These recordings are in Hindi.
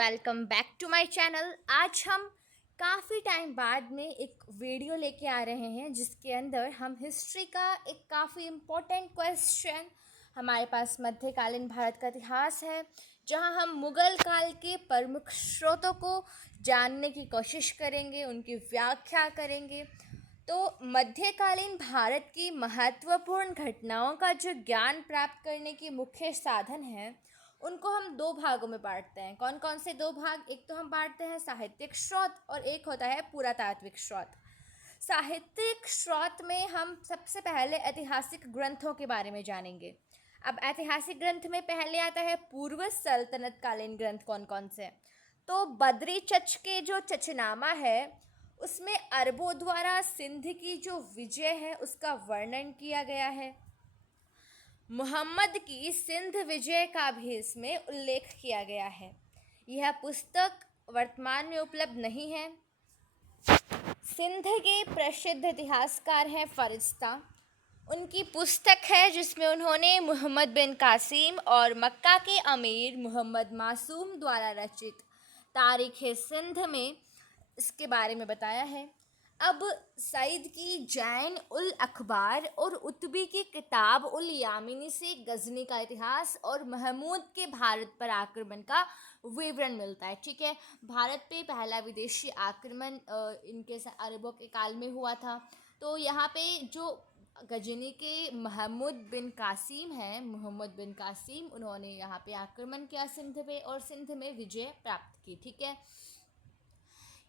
Welcome back to my channel. आज हम काफ़ी टाइम बाद में एक वीडियो लेके आ रहे हैं जिसके अंदर हम हिस्ट्री का एक काफ़ी इम्पोर्टेंट क्वेश्चन, हमारे पास मध्यकालीन भारत का इतिहास है जहां हम मुग़ल काल के प्रमुख स्रोतों को जानने की कोशिश करेंगे, उनकी व्याख्या करेंगे। तो मध्यकालीन भारत की महत्वपूर्ण घटनाओं का जो ज्ञान प्राप्त करने की मुख्य साधन है, उनको हम दो भागों में बांटते हैं। कौन कौन से दो भाग? एक तो हम बांटते हैं साहित्यिक स्रोत और एक होता है पुरातात्विक स्रोत। साहित्यिक स्रोत में हम सबसे पहले ऐतिहासिक ग्रंथों के बारे में जानेंगे। अब ऐतिहासिक ग्रंथ में पहले आता है पूर्व सल्तनत कालीन ग्रंथ। कौन कौन से? तो बद्री चच के जो चचनामा है उसमें अरबों द्वारा सिंध की जो विजय है उसका वर्णन किया गया है। मुहम्मद की सिंध विजय का भी इसमें उल्लेख किया गया है। यह पुस्तक वर्तमान में उपलब्ध नहीं है। सिंध के प्रसिद्ध इतिहासकार हैं फरिश्ता। उनकी पुस्तक है जिसमें उन्होंने मोहम्मद बिन कासिम और मक्का के अमीर मोहम्मद मासूम द्वारा रचित तारीख़ सिंध में इसके बारे में बताया है। अब सईद की जैन उल अखबार और उतबी की किताब उल यामिनी से गजनी का इतिहास और महमूद के भारत पर आक्रमण का विवरण मिलता है। ठीक है, भारत पे पहला विदेशी आक्रमण इनके अरबों के काल में हुआ था। तो यहाँ पे जो गजनी के महमूद बिन कासिम हैं, मोहम्मद बिन कासिम, उन्होंने यहाँ पे आक्रमण किया सिंध पे और सिंध में विजय प्राप्त की। ठीक है,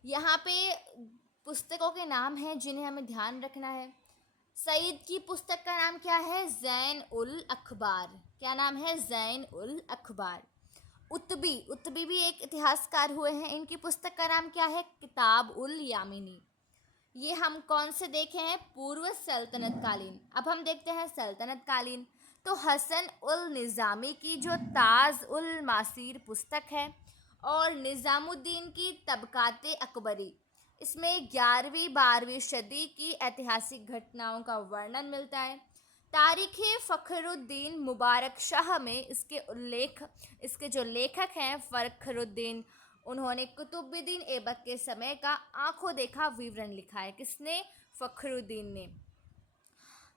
यहाँ पे पुस्तकों के नाम हैं जिन्हें हमें ध्यान रखना है। सईद की पुस्तक का नाम क्या है? जैन उल अखबार। क्या नाम है? जैन उल अखबार। उतबी भी एक इतिहासकार हुए हैं। इनकी पुस्तक का नाम क्या है? किताब उल यामिनी। ये हम कौन से देखे हैं? पूर्व सल्तनत कालीन। अब हम देखते हैं सल्तनत कालीन। तो हसन उल निज़ामी की जो ताज उल मासीर पुस्तक है और निज़ामुद्दीन की तबकाते अकबरी, इसमें 11वीं 12वीं सदी की ऐतिहासिक घटनाओं का वर्णन मिलता है। तारीख़ फ़खरुद्दीन मुबारक शाह में इसके जो लेखक हैं फ़खरुद्दीन, उन्होंने कुतुबुद्दीन ऐबक के समय का आंखों देखा विवरण लिखा है। किसने? फ़खरुद्दीन ने।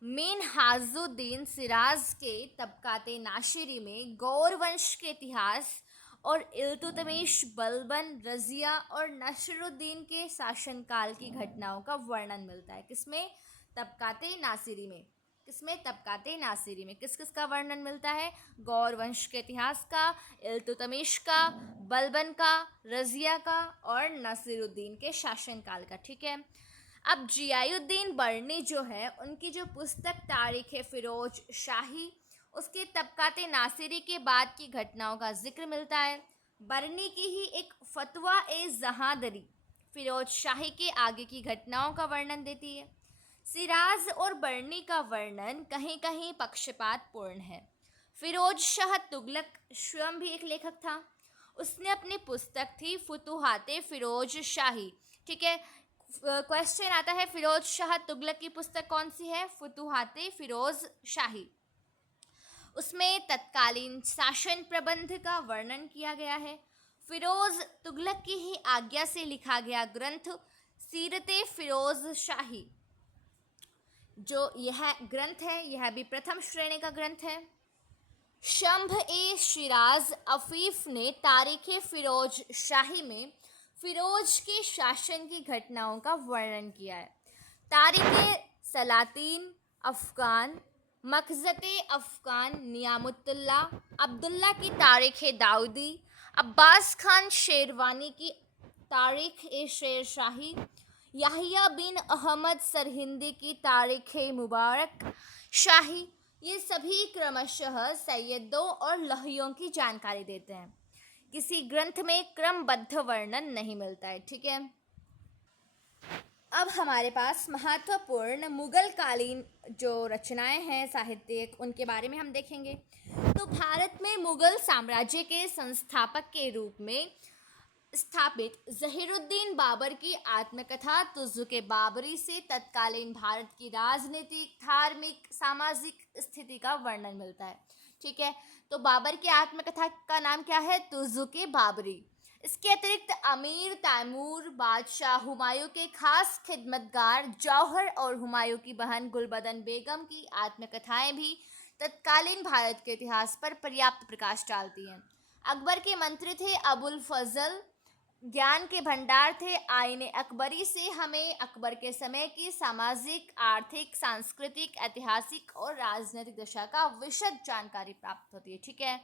मिनहाजुद्दीन सिराज के तबकाते नाशिरी में गौर वंश के इतिहास और इल्तुतमिश, बलबन, रज़िया और नसरुद्दीन के शासनकाल की घटनाओं का वर्णन मिलता है। किसमें? तबकाते नासिरी में। किसमें? तबकाते नासिरी में किस किस का वर्णन मिलता है? गौर वंश के इतिहास का, इल्तुतमिश का, बलबन का, रज़िया का और नसीरुद्दीन के शासनकाल का। ठीक है, अब जियाउद्दीन बर्नी जो है, उनकी जो पुस्तक तारीख़ फ़िरोज शाही, उसके तबकाते नासिरी के बाद की घटनाओं का जिक्र मिलता है। बर्नी की ही एक फतवा ए जहादरी फ़िरोज शाही के आगे की घटनाओं का वर्णन देती है। सिराज और बर्नी का वर्णन कहीं कहीं पक्षपातपूर्ण है। फ़िरोज शाह तुगलक स्वयं भी एक लेखक था। उसने अपनी पुस्तक थी फुतुहाते फ़िरोज शाही। ठीक है, क्वेश्चन आता है फ़िरोज शाह तुगलक की पुस्तक कौन सी है? फुतुहाते फ़िरोज शाही। उसमें तत्कालीन शासन प्रबंध का वर्णन किया गया है। फ़िरोज़ तुगलक की ही आज्ञा से लिखा गया ग्रंथ सीरते फ़िरोज़ शाही, जो यह ग्रंथ है, यह भी प्रथम श्रेणी का ग्रंथ है। शंभ ए शिराज अफीफ ने तारीख़ फ़िरोज शाही में फ़िरोज के शासन की घटनाओं का वर्णन किया है। तारीख़ सलातीन अफ़गान, मखज़ते अफ़गान नियामुत्तुल्ला, अब्दुल्ला की तारीख़ दाऊदी, अब्बास खान शेरवानी की तारीख़ ए शेर शाही, याहिया बिन अहमद सरहिंदी की तारीख़ मुबारक शाही, ये सभी क्रमशः सैयदों और लहियों की जानकारी देते हैं। किसी ग्रंथ में क्रमबद्ध वर्णन नहीं मिलता है। ठीक है, अब हमारे पास महत्वपूर्ण मुगल कालीन जो रचनाएं हैं साहित्यिक, उनके बारे में हम देखेंगे। तो भारत में मुगल साम्राज्य के संस्थापक के रूप में स्थापित ज़हीरुद्दीन बाबर की आत्मकथा तुज़्ज़ुक़े बाबरी से तत्कालीन भारत की राजनीतिक, धार्मिक, सामाजिक स्थिति का वर्णन मिलता है। ठीक है, तो बाबर की आत्मकथा का नाम क्या है? तुज़्ज़ुक़े बाबरी। इसके अतिरिक्त अमीर तैमूर बादशाह हुमायूं के खास खिदमतगार जौहर और हुमायूं की बहन गुलबदन बेगम की आत्मकथाएं भी तत्कालीन भारत के इतिहास पर पर्याप्त प्रकाश डालती हैं। अकबर के मंत्री थे अबुल फजल, ज्ञान के भंडार थे। आईने अकबरी से हमें अकबर के समय की सामाजिक, आर्थिक, सांस्कृतिक, ऐतिहासिक और राजनीतिक दशा का विशद जानकारी प्राप्त होती है। ठीक है,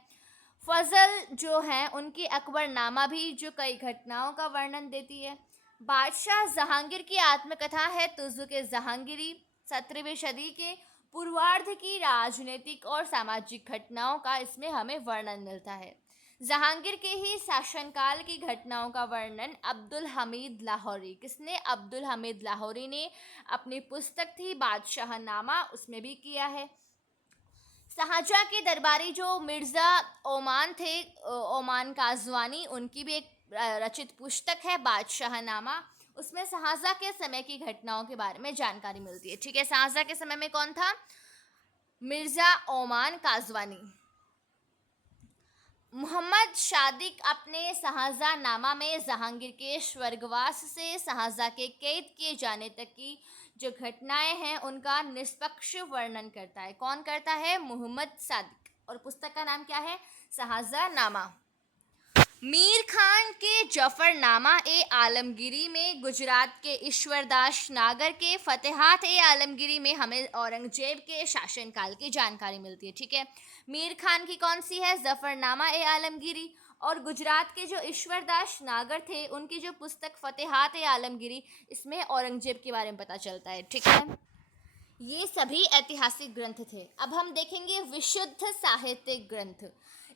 फजल जो हैं उनकी अकबरनामा भी जो कई घटनाओं का वर्णन देती है। बादशाह जहांगीर की आत्मकथा है तुज़ुक-ए जहांगीरी। 17वीं सदी के पूर्वार्ध की राजनीतिक और सामाजिक घटनाओं का इसमें हमें वर्णन मिलता है। जहांगीर के ही शासनकाल की घटनाओं का वर्णन अब्दुल हमीद लाहौरी, किसने? अब्दुल हमीद लाहौरी ने अपनी पुस्तक थी बादशाहनामा, उसमें भी किया है। शाहजहाँ के दरबारी जो मिर्ज़ा ओमान थे, ओमान काजवानी, उनकी भी एक रचित पुस्तक है बादशाहनामा। उसमें शाहजहाँ के समय की घटनाओं के बारे में जानकारी मिलती है। ठीक है, शाहजहाँ के समय में कौन था? मिर्ज़ा ओमान काजवानी। मोहम्मद सादिक अपने शाहजहाँनामा में जहांगीर के स्वर्गवास से शाहजहाँ के कैद किए जाने तक की जो घटनाएं हैं उनका निष्पक्ष वर्णन करता है। कौन करता है? मोहम्मद सादिक। और पुस्तक का नाम क्या है? शाहजहाँनामा। मीर खान के जफरनामा ए आलमगीरी में गुजरात के ईश्वरदास नागर के फतेहात ए आलमगीरी में हमें औरंगजेब के शासनकाल की जानकारी मिलती है। ठीक है, मीर खान की कौन सी है? जफरनामा ए आलमगीरी। और गुजरात के जो ईश्वरदास नागर थे उनकी जो पुस्तक फतेहात ए आलमगीरी, इसमें औरंगजेब के बारे में पता चलता है। ठीक है, ये सभी ऐतिहासिक ग्रंथ थे। अब हम देखेंगे विशुद्ध साहित्यिक ग्रंथ।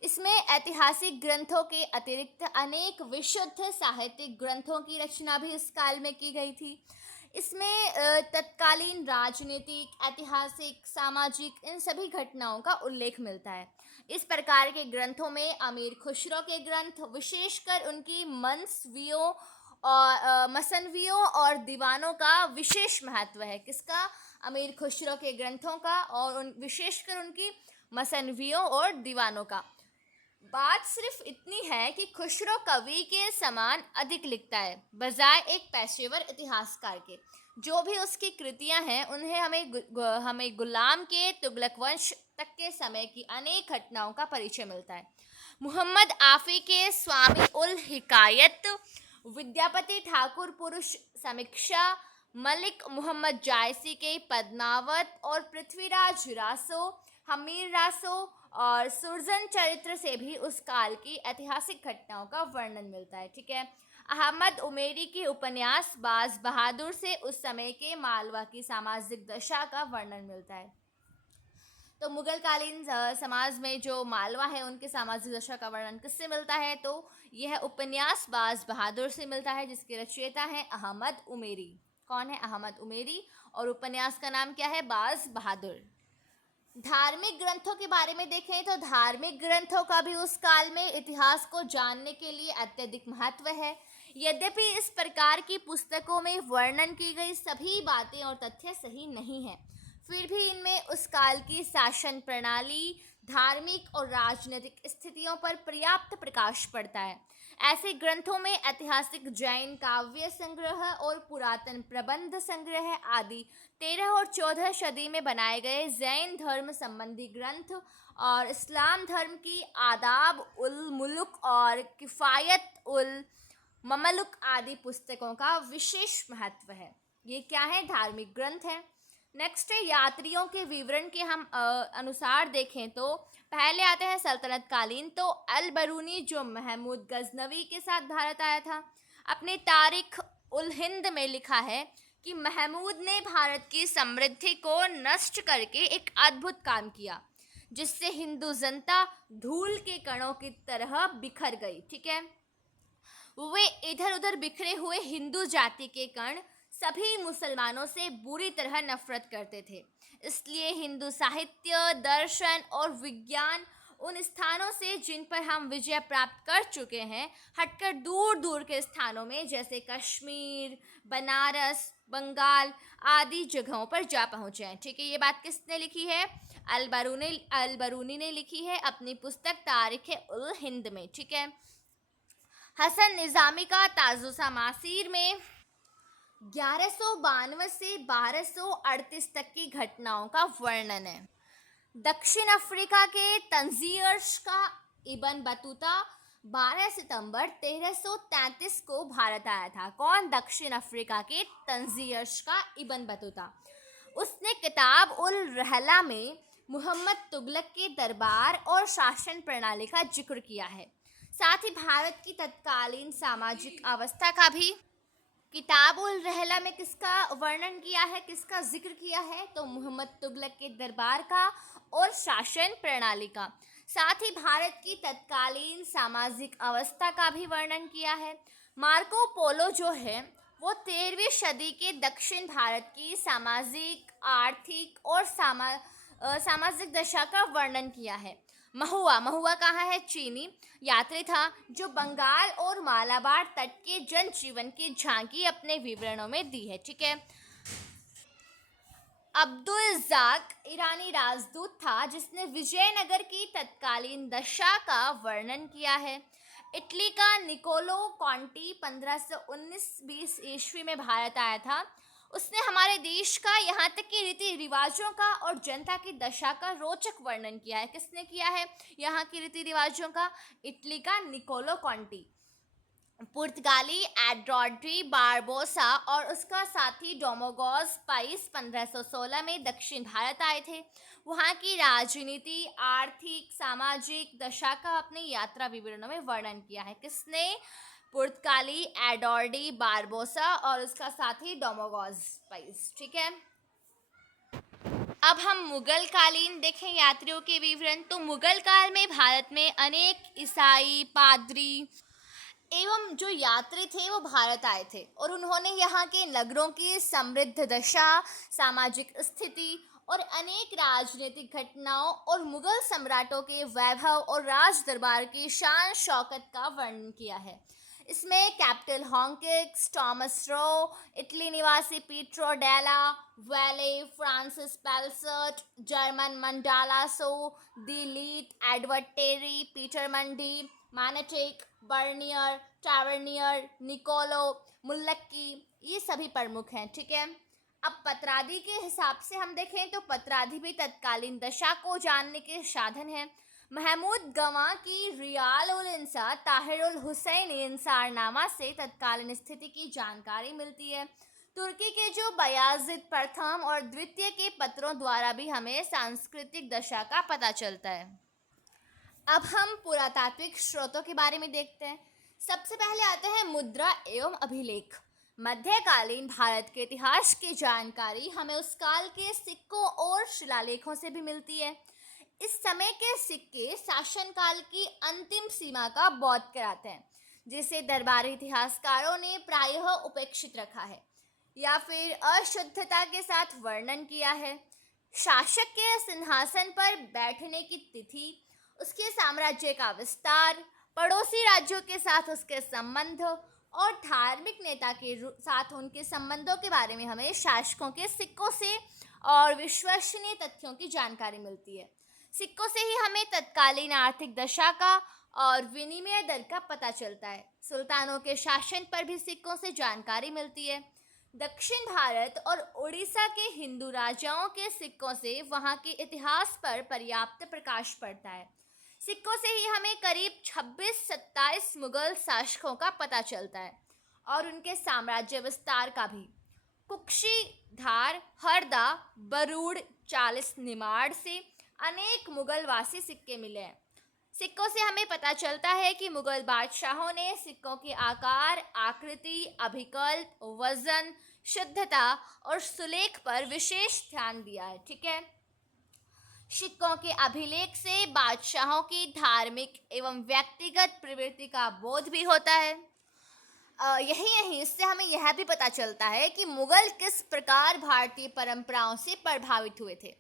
इसमें ऐतिहासिक ग्रंथों के अतिरिक्त अनेक विशुद्ध साहित्यिक ग्रंथों की रचना भी इस काल में की गई थी। इसमें तत्कालीन राजनीतिक, ऐतिहासिक, सामाजिक इन सभी घटनाओं का उल्लेख मिलता है। इस प्रकार के ग्रंथों में अमीर खुसरो के ग्रंथ, विशेषकर उनकी मंसवियों और मसनवियों और दीवानों का विशेष महत्व है। किसका? अमीर खुसरो के ग्रंथों का और विशेषकर उनकी मसनवियों और दीवानों का। बात सिर्फ इतनी है कि खुसरो कवि के समान अधिक लिखता है बजाय एक पेशेवर इतिहासकार के। जो भी उसकी कृतियां हैं उन्हें हमें गुलाम के तुगलक वंश तक के समय की अनेक घटनाओं का परिचय मिलता है। मोहम्मद आफी के स्वामी उल हिकायत, विद्यापति ठाकुर पुरुष समीक्षा, मलिक मोहम्मद जायसी के पद्मावत और पृथ्वीराज रासो, हमीर रासो और सुरजन चरित्र से भी उस काल की ऐतिहासिक घटनाओं का वर्णन मिलता है। ठीक है, अहमद उमेरी की उपन्यास बाज बहादुर से उस समय के मालवा की सामाजिक दशा का वर्णन मिलता है। तो मुगल कालीन समाज में जो मालवा है उनके सामाजिक दशा का वर्णन किससे मिलता है? तो यह उपन्यास बाज बहादुर से मिलता है, जिसके रचयिता हैं अहमद उमेरी। कौन है? अहमद उमेरी। और उपन्यास का नाम क्या है? बाज बहादुर। धार्मिक ग्रंथों के बारे में देखें तो धार्मिक ग्रंथों का भी उस काल में इतिहास को जानने के लिए अत्यधिक महत्व है। यद्यपि इस प्रकार की पुस्तकों में वर्णन की गई सभी बातें और तथ्य सही नहीं हैं, फिर भी इनमें उस काल की शासन प्रणाली, धार्मिक और राजनीतिक स्थितियों पर पर्याप्त प्रकाश पड़ता है। ऐसे ग्रंथों में ऐतिहासिक जैन काव्य संग्रह और पुरातन प्रबंध संग्रह आदि 13 और 14 सदी में बनाए गए जैन धर्म संबंधी ग्रंथ और इस्लाम धर्म की आदाब उल मुल्क और किफ़ायत उल ममलुक आदि पुस्तकों का विशेष महत्व है। ये क्या है? धार्मिक ग्रंथ हैं। नेक्स्ट है यात्रियों के विवरण के हम अनुसार देखें तो पहले आते हैं सल्तनत कालीन। तो अल बरूनी जो महमूद गजनवी के साथ भारत आया था, अपने तारीख उल हिंद में लिखा है कि महमूद ने भारत की समृद्धि को नष्ट करके एक अद्भुत काम किया, जिससे हिंदू जनता धूल के कणों की तरह बिखर गई। ठीक है, वे इधर उधर बिखरे हुए हिंदू जाति के कण सभी मुसलमानों से बुरी तरह नफरत करते थे। इसलिए हिंदू साहित्य, दर्शन और विज्ञान उन स्थानों से जिन पर हम विजय प्राप्त कर चुके हैं हटकर दूर दूर के स्थानों में जैसे कश्मीर, बनारस, बंगाल आदि जगहों पर जा पहुँचे हैं। ठीक है, ये बात किसने लिखी है? अल बरूनी ने लिखी है अपनी पुस्तक तारीख उल हिंद में। ठीक है, हसन निज़ामी का ताजुसा मासीर में 1192 से 1238 तक की घटनाओं का वर्णन है। दक्षिण अफ्रीका के तंजीयर्स का इब्न बतूता 12 सितंबर 1333 को भारत आया था। कौन? दक्षिण अफ्रीका के तंजीयर्स का इब्न बतूता। उसने किताब उल रहला में मोहम्मद तुगलक के दरबार और शासन प्रणाली का जिक्र किया है। साथ ही भारत की तत्कालीन सामाजिक अवस्था का भी किताब उल रहला में किसका वर्णन किया है, किसका जिक्र किया है? तो मोहम्मद तुगलक के दरबार का और शासन प्रणाली का। साथ ही भारत की तत्कालीन सामाजिक अवस्था का भी वर्णन किया है। मार्को पोलो जो है वो 13वीं सदी के दक्षिण भारत की सामाजिक, आर्थिक और सामाजिक दशा का वर्णन किया है। महुआ महुआ कहाँ है? चीनी यात्री था जो बंगाल और मालाबार तट के जनजीवन की झांकी अपने विवरणों में दी है। ठीक है। अब्दुल ज़ाक ईरानी राजदूत था जिसने विजयनगर की तत्कालीन दशा का वर्णन किया है। इटली का निकोलो कॉन्टी 1519-20 ईस्वी में भारत आया था। उसने हमारे देश का, यहाँ तक कि रीति रिवाजों का और जनता की दशा का रोचक वर्णन किया है। किसने किया है यहाँ की रीति रिवाजों का? इटली का निकोलो कॉन्टी। पुर्तगाली एड्रार्डी बारबोसा और उसका साथी डोमोगोज पाइस 1516 में दक्षिण भारत आए थे। वहाँ की राजनीति, आर्थिक, सामाजिक दशा का अपनी यात्रा विवरणों में वर्णन किया है। किसने? पुर्तगाली एड्रार्डी बारबोसा और उसका साथी डोमोगोज पाइस। ठीक है। अब हम मुगल कालीन देखें यात्रियों के विवरण। तो मुगल काल में भारत में अनेक ईसाई, पादरी एवं जो यात्री थे वो भारत आए थे और उन्होंने यहाँ के नगरों की समृद्ध दशा, सामाजिक स्थिति और अनेक राजनीतिक घटनाओं और मुगल सम्राटों के वैभव और राज दरबार की शान शौकत का वर्णन किया है। इसमें कैपिटल हॉन्किक्स, टॉमस रो, इटली निवासी पीट्रो डेला वैले, फ्रांसिस पेल्सर्ट, जर्मन मंडाला सो, दिलीट, एडवर्ड टेरी, पीटर मंडी, मानेटिक, बर्नियर, टावर्नियर, निकोलो, मुल्लकी, ये सभी प्रमुख हैं। ठीक है। अब पत्रादि के हिसाब से हम देखें तो पत्रादि भी तत्कालीन दशा को जानने के साधन हैं। महमूद गवां की रियाल उल इंसा ताहिर उल हुसैन इंसारनामा से तत्कालीन स्थिति की जानकारी मिलती है। तुर्की के जो बयाजिद प्रथम और द्वितीय के पत्रों द्वारा भी हमें सांस्कृतिक दशा का पता चलता है। अब हम पुरातात्विक स्रोतों के बारे में देखते हैं। सबसे पहले आते हैं मुद्रा एवं अभिलेख। मध्यकालीन भारत के इतिहास की जानकारी हमें उस काल के सिक्कों और शिलालेखों से भी मिलती है। इस समय के सिक्के शासन काल की अंतिम सीमा का बोध कराते हैं, जिसे दरबारी इतिहासकारों ने प्रायः उपेक्षित रखा है या फिर अशुद्धता के साथ वर्णन किया है। शासक के सिंहासन पर बैठने की तिथि, उसके साम्राज्य का विस्तार, पड़ोसी राज्यों के साथ उसके संबंध और धार्मिक नेता के साथ उनके संबंधों के बारे में हमें शासकों के सिक्कों से और विश्वसनीय तथ्यों की जानकारी मिलती है। सिक्कों से ही हमें तत्कालीन आर्थिक दशा का और विनिमय दर का पता चलता है। सुल्तानों के शासन पर भी सिक्कों से जानकारी मिलती है। दक्षिण भारत और उड़ीसा के हिंदू राजाओं के सिक्कों से वहाँ के इतिहास पर पर्याप्त प्रकाश पड़ता है। सिक्कों से ही हमें करीब 26-27 मुगल शासकों का पता चलता है और उनके साम्राज्य विस्तार का भी। कुक्षी, धार, हरदा, बरूड, 40 निमाड़ से अनेक मुगलवासी सिक्के मिले हैं। सिक्कों से हमें पता चलता है कि मुगल बादशाहों ने सिक्कों के आकार, आकृति, अभिकल्प, वजन, शुद्धता और सुलेख पर विशेष ध्यान दिया है। ठीक है। सिक्कों के अभिलेख से बादशाहों की धार्मिक एवं व्यक्तिगत प्रवृत्ति का बोध भी होता है। यही नहीं, इससे हमें यह भी पता चलता है कि मुगल किस प्रकार भारतीय परंपराओं से प्रभावित हुए थे।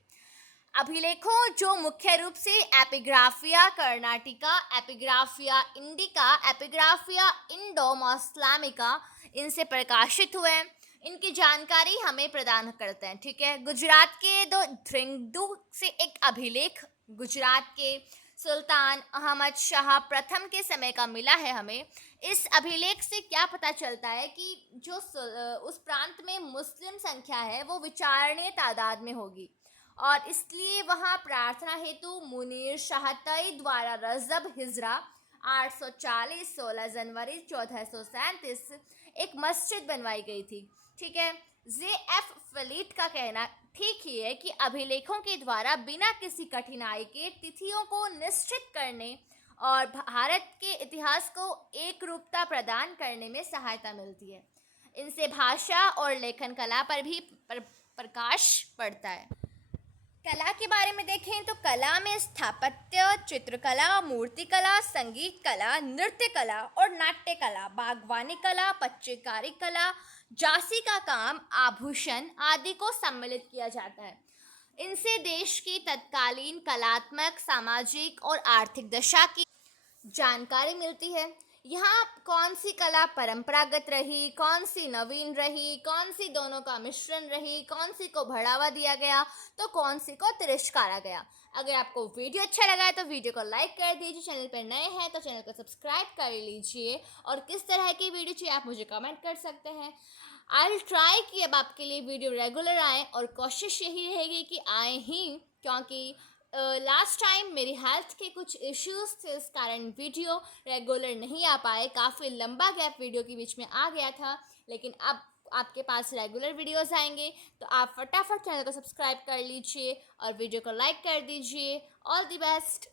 अभिलेखों जो मुख्य रूप से एपिग्राफिया कर्नाटिका, एपिग्राफिया इंडिका, एपिग्राफिया इंडो मोस्लामिका, इनसे प्रकाशित हुए हैं, इनकी जानकारी हमें प्रदान करते हैं। ठीक है। गुजरात के दो ध्रिंगदू से एक अभिलेख गुजरात के सुल्तान अहमद शाह प्रथम के समय का मिला है हमें। इस अभिलेख से क्या पता चलता है कि उस प्रांत में मुस्लिम संख्या है वो विचारणीय तादाद में होगी, और इसलिए वहाँ प्रार्थना हेतु मुनीर शाहतई द्वारा रजब हिजरा 840 16 जनवरी 1437 एक मस्जिद बनवाई गई थी। ठीक है। जे एफ फलीट का कहना ठीक ही है कि अभिलेखों के द्वारा बिना किसी कठिनाई के तिथियों को निश्चित करने और भारत के इतिहास को एक रूपता प्रदान करने में सहायता मिलती है। इनसे भाषा और लेखन कला पर भी प्रकाश पड़ता है। कला के बारे में देखें तो कला में स्थापत्य, चित्रकला, मूर्तिकला, संगीत कला, नृत्य कला और नाट्य कला, बागवानी कला, पच्चीकारी कला, जासी का काम, आभूषण आदि को सम्मिलित किया जाता है। इनसे देश की तत्कालीन कलात्मक, सामाजिक और आर्थिक दशा की जानकारी मिलती है। यहाँ कौन सी कला परंपरागत रही, कौन सी नवीन रही, कौन सी दोनों का मिश्रण रही, कौन सी को बढ़ावा दिया गया तो कौन सी को तिरस्कारा गया। अगर आपको वीडियो अच्छा लगा है तो वीडियो को लाइक कर दीजिए, चैनल पर नए हैं तो चैनल को सब्सक्राइब कर लीजिए, और किस तरह की वीडियो चाहिए आप मुझे कमेंट कर सकते हैं। आई विल ट्राई कि अब आपके लिए वीडियो रेगुलर आए, और कोशिश यही रहेगी कि आए ही, क्योंकि लास्ट टाइम मेरी हेल्थ के कुछ इश्यूज थे, इस कारण वीडियो रेगुलर नहीं आ पाए, काफ़ी लंबा गैप वीडियो के बीच में आ गया था। लेकिन अब आपके पास रेगुलर वीडियोस आएंगे, तो आप फटाफट चैनल को सब्सक्राइब कर लीजिए और वीडियो को लाइक कर दीजिए। All the best.